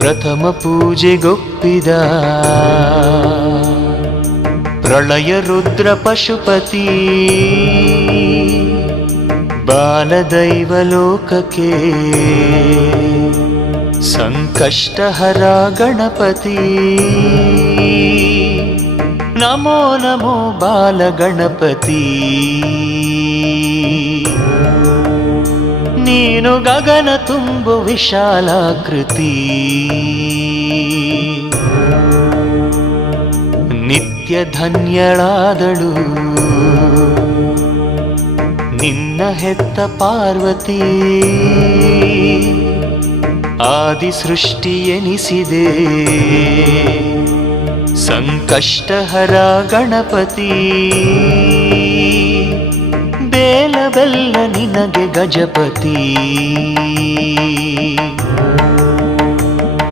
ಪ್ರಥಮ ಪೂಜೆಗೊಪ್ಪಿದ ಪ್ರಳಯ ರುದ್ರ ಪಶುಪತಿ ಬಾಲದೈವ ಲೋಕಕ್ಕೆ ಸಂಕಷ್ಟಹರ ಗಣಪತಿ ನಮೋ ನಮೋ ಬಾಲ ಗಣಪತಿ ನೀನು ಗಗನ ತುಂಬು ವಿಶಾಲಾಕೃತಿ ನಿತ್ಯ ಧನ್ಯಳಾದಳು ನಿನ್ನ ಹೆತ್ತ ಪಾರ್ವತಿ ಆದಿ ಸೃಷ್ಟಿ ಎನಿಸಿದೆ ಸಂಕಷ್ಟಹರ ಗಣಪತಿ ಬೇಲ ಬೆಲ್ಲ ನಿನಗೆ ಗಜಪತಿ